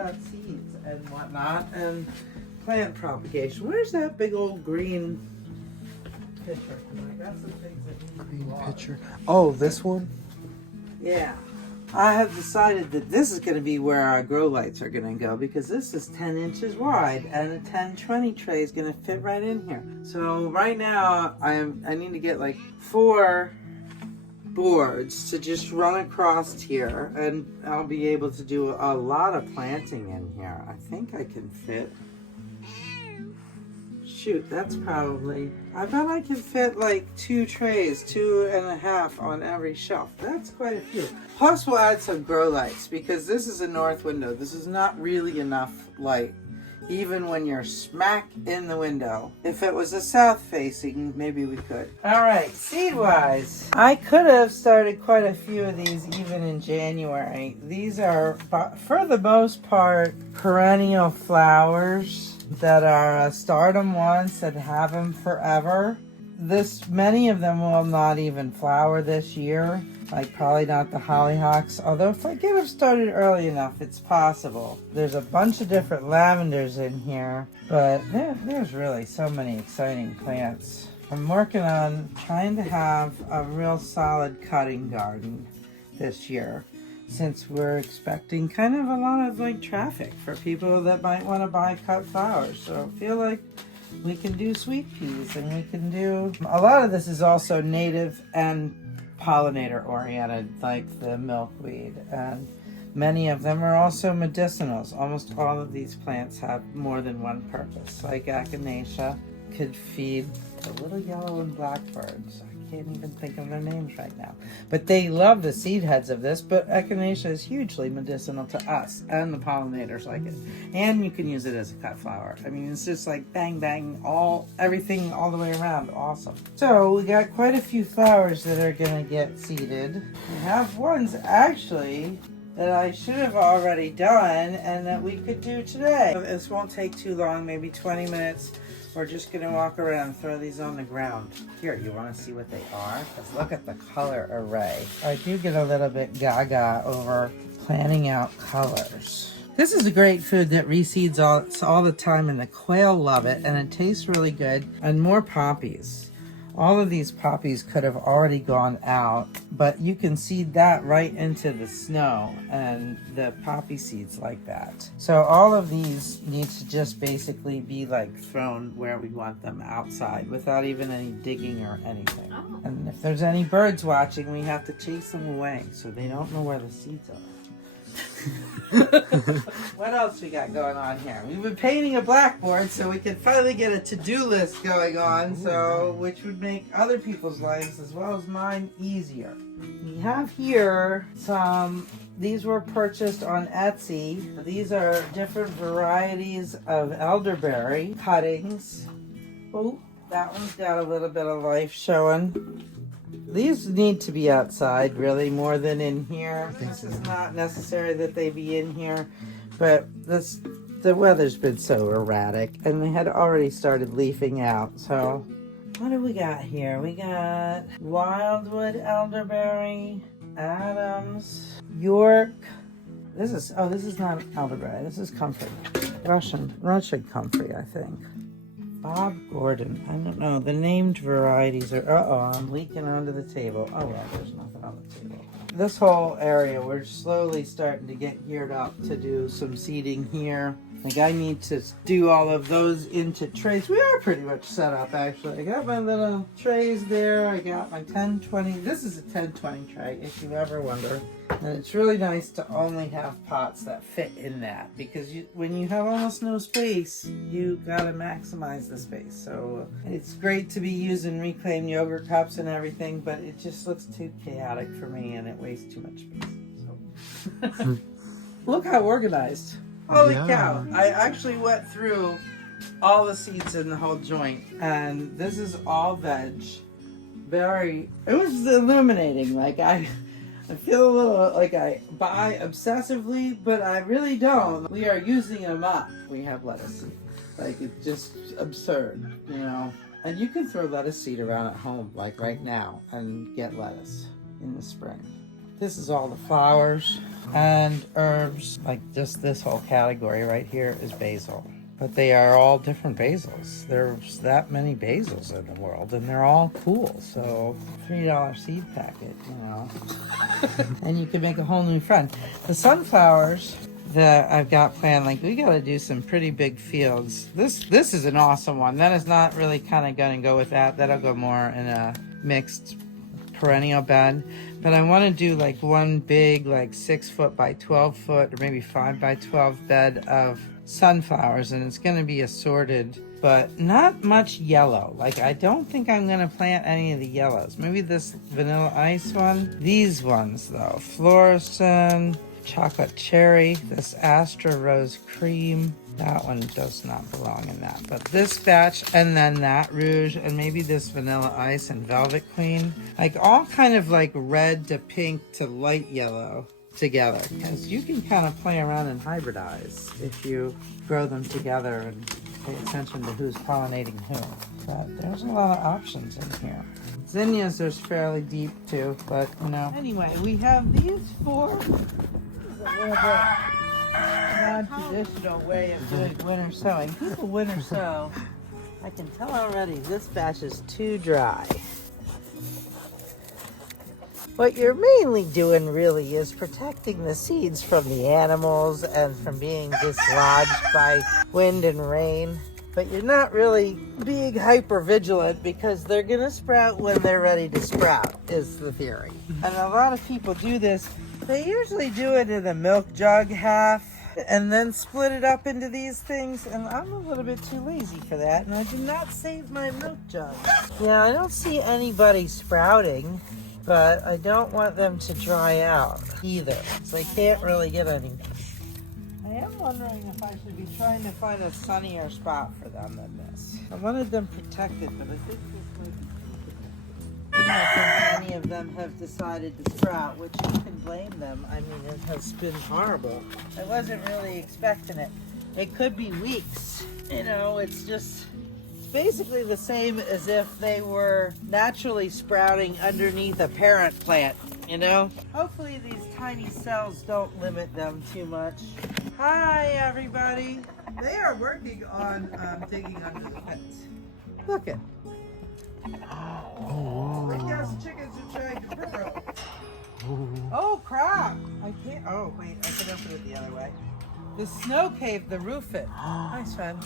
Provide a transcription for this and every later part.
about seeds and whatnot and plant propagation. Where's that big old green pitcher? I got some things that need Green water. pitcher. Oh, this one? Yeah. I have decided that this is going to be where our grow lights are going to go because this is 10 inches wide and a 10-20 tray is going to fit right in here. So right now I need to get like 4 boards to just run across here, and I'll be able to do a lot of planting in here. I think I can fit. Shoot, that's probably, I bet I can fit like 2 trays, 2.5 on every shelf. That's quite a few. Plus we'll add some grow lights because this is a north window. This is not really enough light, even when you're smack in the window. If it was a south facing, maybe we could. All right, seed wise, I could have started quite a few of these even in January. These are, for the most part, perennial flowers that are stardom ones that have them forever. Many of them will not even flower this year, like probably not the hollyhocks, although if I get them started early enough, it's possible. There's a bunch of different lavenders in here, but there's really so many exciting plants. I'm working on trying to have a real solid cutting garden this year, since we're expecting kind of a lot of like traffic for people that might want to buy cut flowers. So I feel like we can do sweet peas, and we can do, a lot of this is also native and pollinator oriented, like the milkweed, and many of them are also medicinals. Almost all of these plants have more than one purpose. Like echinacea could feed the little yellow and black birds. I can't even think of their names right now, but they love the seed heads of this. But echinacea is hugely medicinal to us, and the pollinators like it, and you can use it as a cut flower. I mean, it's just like bang bang, everything all the way around. Awesome. So we got quite a few flowers that are gonna get seeded. We have ones actually that I should have already done and that we could do today. This won't take too long, maybe 20 minutes. We're just gonna walk around and throw these on the ground. Here, you wanna see what they are? Because look at the color array. I do get a little bit gaga over planning out colors. This is a great food that reseeds all the time, and the quail love it, and it tastes really good. And more poppies. All of these poppies could have already gone out, but you can seed that right into the snow, and the poppy seeds like that. So all of these need to just basically be like thrown where we want them, outside, without even any digging or anything. Oh. And if there's any birds watching, we have to chase them away so they don't know where the seeds are. What else we got going on here? We've been painting a blackboard so we can finally get a to-do list going on, which would make other people's lives as well as mine easier. We have here these were purchased on Etsy. These are different varieties of elderberry cuttings. Oh, that one's got a little bit of life showing. These need to be outside, really, more than in here. This is not necessary that they be in here, but the weather's been so erratic, and they had already started leafing out. So, what do we got here? We got wildwood elderberry, Adams, York. This is not elderberry. This is comfrey, Russian comfrey, I think. Bob Gordon. I don't know. The named varieties are... I'm leaking onto the table. Oh, well, there's nothing on the table. This whole area, we're slowly starting to get geared up to do some seeding here. Like, I need to do all of those into trays. We are pretty much set up, actually. I got my little trays there. I got my 10-20. This is a 10-20 tray, if you ever wonder. And it's really nice to only have pots that fit in that, because when you have almost no space, you gotta maximize the space. So it's great to be using reclaimed yogurt cups and everything, but it just looks too chaotic for me, and it wastes too much space. So look how organized. Holy cow. I actually went through all the seeds in the whole joint, and this is all veg. It was illuminating. Like, I feel a little like I buy obsessively, but I really don't. We are using them up. We have lettuce. Like, it's just absurd, you know. And you can throw lettuce seed around at home, like right now, and get lettuce in the spring. This is all the flowers and herbs. Like just this whole category right here is basil. But they are all different basils. There's that many basils in the world, and they're all cool. So $3 seed packet, you know. And you can make a whole new friend. The sunflowers that I've got planned, like we got to do some pretty big fields. This is an awesome one. That is not really kind of going to go with that. That'll go more in a mixed perennial bed. But I want to do like one big, like 6 foot by 12 foot, or maybe 5 by 12 bed of sunflowers, and it's going to be assorted, but not much yellow. Like I don't think I'm going to plant any of the yellows. Maybe this vanilla ice one. These ones though, Florison, chocolate cherry, this Astra rose cream. That one does not belong in that. But this batch, and then that rouge, and maybe this vanilla ice and velvet queen. Like all kind of like red to pink to light yellow together. Because you can kind of play around and hybridize if you grow them together and pay attention to who's pollinating who. But there's a lot of options in here. Zinnias there's fairly deep too, but you know. Anyway, we have these 4. This is a little bit non-traditional way of doing winter sowing. People winter sow. I can tell already this batch is too dry. What you're mainly doing really is protecting the seeds from the animals and from being dislodged by wind and rain. But you're not really being hyper vigilant because they're gonna sprout when they're ready to sprout, is the theory. And a lot of people do this. They usually do it in a milk jug half and then split it up into these things, and I'm a little bit too lazy for that, and I did not save my milk jug. Yeah, I don't see anybody sprouting, but I don't want them to dry out either, so I can't really get any. I am wondering if I should be trying to find a sunnier spot for them than this. I wanted them protected, but I think this would be I think many of them have decided to sprout, which you can blame them. I mean, it has been horrible. I wasn't really expecting it. It could be weeks. You know, it's basically the same as if they were naturally sprouting underneath a parent plant, you know? Hopefully these tiny cells don't limit them too much. Hi, everybody. They are working on digging under the fence. Look it. I guess chickens are trying to burrow. Oh crap! I can't. Oh wait, I can open it the other way. The snow caved the roof in. Nice friend.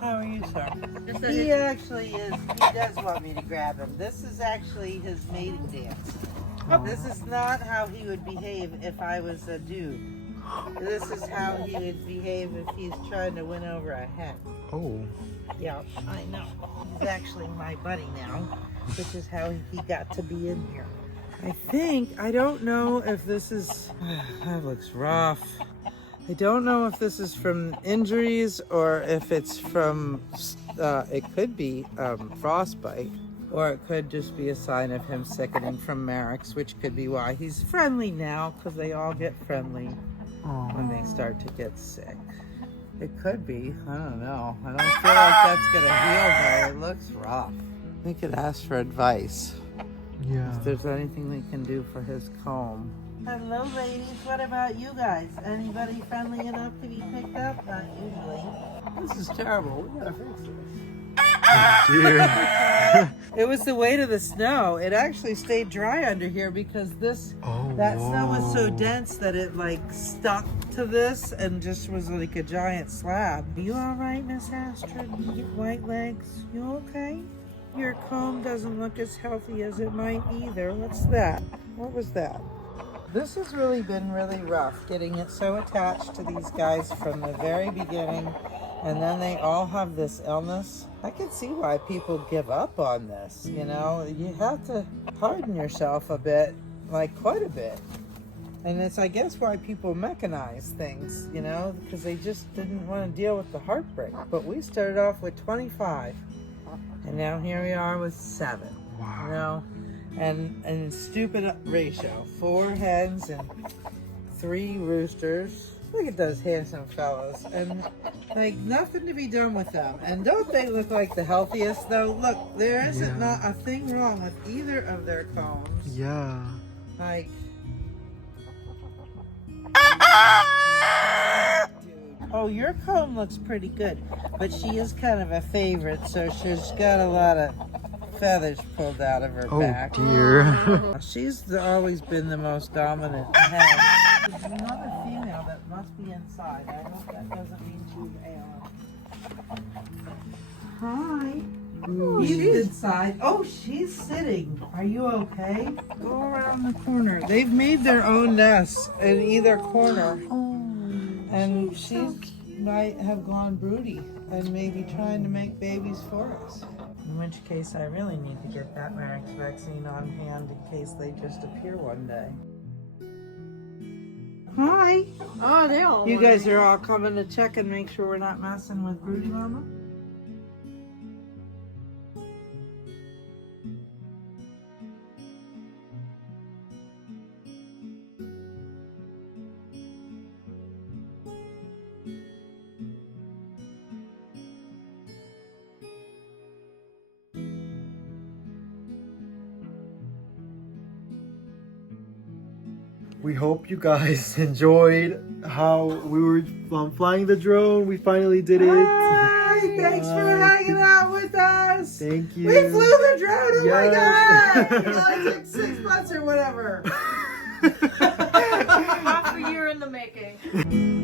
How are you, sir? He actually is. He does want me to grab him. This is actually his mating dance. This is not how he would behave if I was a dude. This is how he would behave if he's trying to win over a hen. Oh. Yeah, I know. He's actually my buddy now, which is how he got to be in here. I don't know if this is, that looks rough. I don't know if this is from injuries or if it's from, it could be frostbite, or it could just be a sign of him sickening from Merrick's, which could be why he's friendly now, because they all get friendly when they start to get sick. It could be. I don't know. I don't feel like that's going to heal, though. It looks rough. We could ask for advice. Yeah. If there's anything we can do for his comb. Hello, ladies. What about you guys? Anybody friendly enough to be picked up? Not usually. This is terrible. We gotta fix this. Dear. It was the weight of the snow. It actually stayed dry under here because that snow was so dense that it like stuck to this and just was like a giant slab. You all right, Miss Astrid? You get white legs? You okay? Your comb doesn't look as healthy as it might either. What's that? What was that? This has really been really rough, getting it so attached to these guys from the very beginning, and then they all have this illness. I can see why people give up on this, you know? You have to harden yourself a bit, like quite a bit. And it's, I guess, why people mechanize things, you know, because they just didn't want to deal with the heartbreak. But we started off with 25, and now here we are with 7, Wow. you know? And stupid ratio, 4 hens and 3 roosters. Look at those handsome fellows, and like nothing to be done with them. And don't they look like the healthiest though? Look, there isn't not a thing wrong with either of their combs. Yeah. Like Oh, your comb looks pretty good, but she is kind of a favorite, so she's got a lot of feathers pulled out of her back. Oh dear. She's always been the most dominant hen. There's another female that must be inside. I hope that doesn't mean she's ailing. Hi. She's inside. Oh, she's sitting. Are you okay? Go around the corner. They've made their own nests in either corner. And she might have gone broody and maybe trying to make babies for us. In which case, I really need to get that Marek's vaccine on hand in case they just appear one day. Hi. Oh, they all. You guys are all coming to check and make sure we're not messing with Broody Mama? We hope you guys enjoyed how we were flying the drone. We finally did it. Hi, thanks for hanging out with us. Thank you. We flew the drone. Oh Yes. my God! It took 6 months or whatever. Half a year in the making.